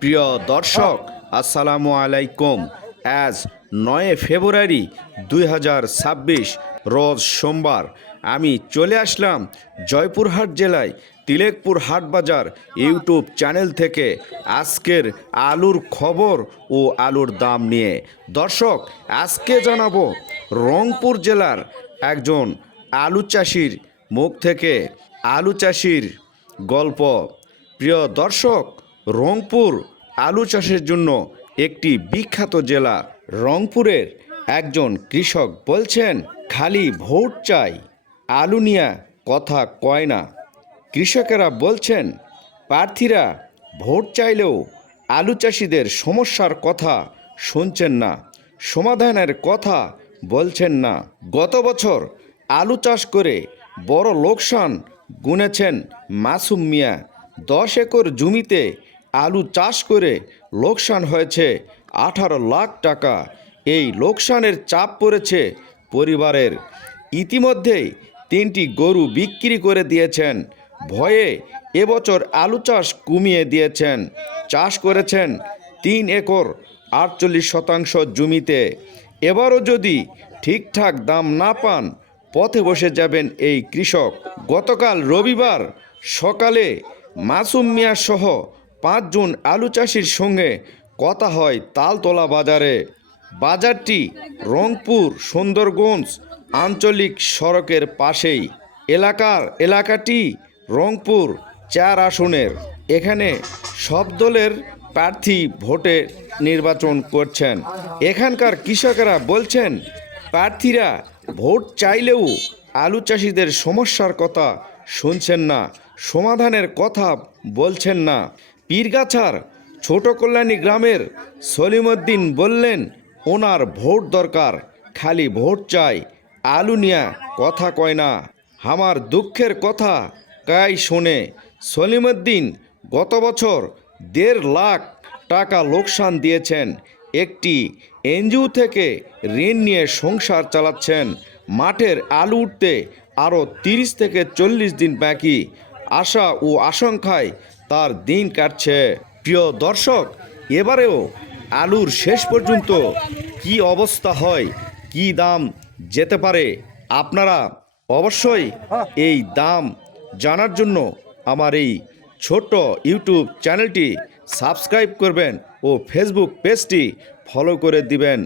প্রিয় দর্শক, আসসালামু আলাইকুম। আজ 9 ফেব্রুয়ারি 2026 রোজ সোমবার। আমি চলে আসলাম জয়পুরহাট জেলায় তিলেকপুর হাট বাজার ইউটিউব চ্যানেল থেকে আজকের আলুর খবর ও আলুর দাম নিয়ে। দর্শক, আজকে জানাবো রংপুর জেলার একজন আলু চাষির মুখ থেকে আলু চাষির গল্প। প্রিয় দর্শক, রংপুর আলু চাষের জন্য একটি বিখ্যাত জেলা। রংপুরের একজন কৃষক বলছেন, খালি ভোট চাই, আলু নিয়ে কথা কয় না। কৃষকেরা বলছেন, প্রার্থীরা ভোট চাইলেও আলু চাষিদের সমস্যার কথা শুনছেন না, সমাধানের কথা বলছেন না। গত বছর আলু চাষ করে বড় লোকসান গুনেছেন মাসুম মিয়া। 10 একর জমিতে আলু চাষ করে লোকসান হয়েছে 18 লাখ টাকা। এই লোকসানের চাপ পড়েছে পরিবারের। ইতিমধ্যেই 3টি গরু বিক্রি করে দিয়েছেন। ভয়ে এবছর আলু চাষ কমিয়ে দিয়েছেন। চাষ করেছেন 3 একর 48% জমিতে। এবারও যদি ঠিকঠাক দাম না পান, পথে বসে যাবেন এই কৃষক। গতকাল রবিবার সকালে মাসুম মিয়া সহ 5 জন আলু চাষির সঙ্গে কথা হয় তালতলা বাজারে। বাজারটি রংপুর সুন্দরগঞ্জ আঞ্চলিক সড়কের পাশেই। এলাকাটি রংপুর 4 আসনের। এখানে সব দলের প্রার্থী ভোটে নির্বাচন করছেন। এখানকার কৃষকেরা বলছেন, প্রার্থীরা ভোট চাইলেও আলু চাষিদের সমস্যার কথা শুনছেন না, সমাধানের কথা বলছেন না। পীরগাছার ছোট কল্যাণী গ্রামের সলিমউদ্দিন বললেন, ওনার ভোট দরকার, খালি ভোট চাই, আলু নিয়ে কথা কয় না। আমার দুঃখের কথা কাই শোনে। সলিমউদ্দিন গত বছর 1.5 লাখ টাকা লোকসান দিয়েছেন। একটি এনজিও থেকে ঋণ নিয়ে সংসার চালাচ্ছেন। মাঠের আলু উঠতে আরও 30 থেকে 40 দিন বাকি। আশা ও আশঙ্কায় তার দিন কাটছে। প্রিয় দর্শক, এবারেও আলুর শেষ পর্যন্ত কি অবস্থা হয়, কি দাম যেতে পারে, আপনারা অবশ্যই এই দাম জানার জন্য আমার এই ছোট্ট ইউটিউব চ্যানেলটি সাবস্ক্রাইব করবেন ও ফেসবুক পেজটি ফলো করে দিবেন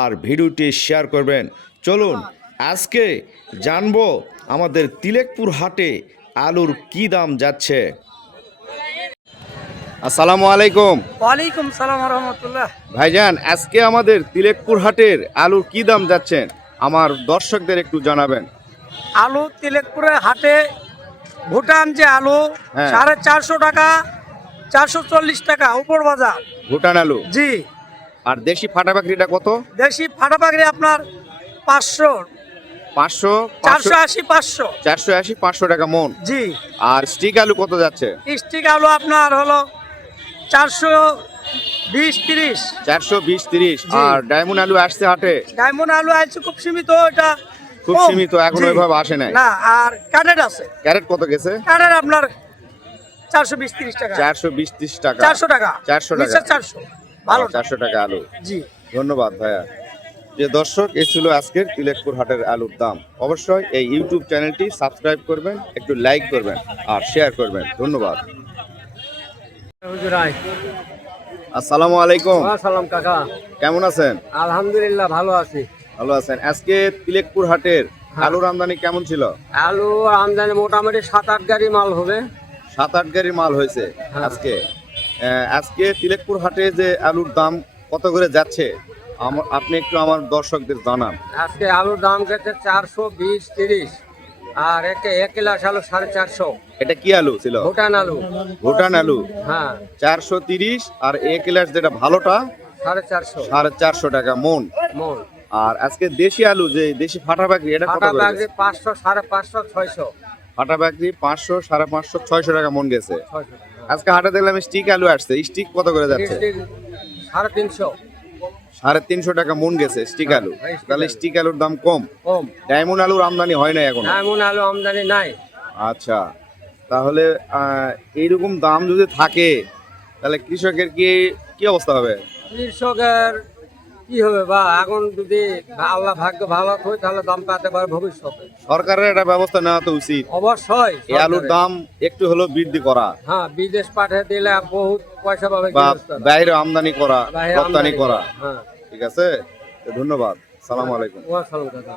আর ভিডিওটি শেয়ার করবেন। চলুন আজকে জানবো আমাদের তিলেকপুর হাটে আলুর কি দাম যাচ্ছে। আসসালামু আলাইকুম। ওয়ালাইকুম সালাম রহমতুল্লাহ। ভাইজান, আজকে আমাদের তিলেকপুর হাটের আলুর কি দাম যাচ্ছেন আমার দর্শকদের একটু জানাবেন। আলু তিলেকপুরের হাটে ভুটান যে আলু হ্যাঁ। 450 টাকা, 440 টাকা উপর বাজার। ভুটান আলু। জি। আর দেশি ফাটাবাকরিটা কত? দেশি ফাটাপাকড়ি আপনার 500, 500, 480, 500। 480, 500 টাকা মন। জি। আর স্টিক আলু কত যাচ্ছে? স্টিক আলু আপনার হলো 420, 30। 420, 30। জি। আর ডায়মন্ড আলু আসছে হাটে? ডায়মন্ড আলু আছে খুব সীমিত, এটা খুব কম। সীমিত, এখন জি। ওইভাবে আসে নাই। না, আর ক্যারেট আছে। ক্যারেট কত গেছে? ক্যারেট আপনার 420, 30 টাকা। 420, 30 টাকা। 400 টাকা। 400 টাকা। নিচে 400। ভালো। 400 টাকা আলু। জি। ধন্যবাদ ভাইয়া। যে দর্শক, এই ছিল আজকের তিলেকপুর হাটের আলুর দাম। অবশ্যই এই ইউটিউব চ্যানেলটি সাবস্ক্রাইব করবেন, একটু লাইক করবেন আর শেয়ার করবেন। ধন্যবাদ। আসসালামু আলাইকুম। সালাম কাকা, কেমন আছেন? আলহামদুলিল্লাহ ভালো আছি। ভালো আছেন। আজকে তিলেকপুর হাটের আলুর আমদানি কেমন ছিল? আলু আমদানি মোটামুটি 7-8 গাড়ি মাল হবে। 7-8 গাড়ির মাল হয়েছে হ্যাঁ। আজকে। আজকে তিলেকপুর হাটে যে আলুর দাম কত করে যাচ্ছে আপনি একটু আমার দর্শকদের জানান। আজকে আলুর দাম গেছে 420, 30। আর এক কিলাস আলু 450। এটা কি আলু ছিল? ভুটান আলু। ভুটান আলু। হ্যাঁ, 430। আর এক কিলাস যেটা ভালোটা 450 450 টাকা মন। মন। আর আজকে দেশি আলু, যে দেশি ফাটাবাকরি, এটা কত করে গেছে? 500, 550, 600। ফাটাবাকরি 500, 550, 600 টাকা মন গেছে। 600 টাকা। আজকে হাটে দেখলাম স্টিক আলু আসছে। স্টিক কত করে যাচ্ছে? 350। 350 টাকা মন গেছে স্টিক আলু। হ্যাঁ, স্টিক তাহলে আলু। স্টিক আলুর দাম কম। কম। ডায়মন্ড আলুর আমদানি হয় না এখন? এমন আলু আমদানি নাই। আচ্ছা, তাহলে এইরকম দাম যদি থাকে তাহলে কৃষকের কি কি অবস্থা হবে? কৃষকের কি হবে বা এখন যদি আল্লাহ ভাগ্য ভালো হয় তাহলে দাম পাতে পারে ভবিষ্যতে। সরকারের একটা ব্যবস্থা নেওয়া তো উচিত। অবশ্যই এই আলুর দাম একটু হলেও বৃদ্ধি করা, হ্যাঁ বিদেশ পাঠিয়ে দিলে বহুত পয়সা পাবে বা গৃহস্থরা। বাইরে আমদানি করা, বাইরে রপ্তানি আমদানি করা। হ্যাঁ। ঠিক আছে, তো ধন্যবাদ। সালাম আলাইকুম। ওয়া সালাম দাদা।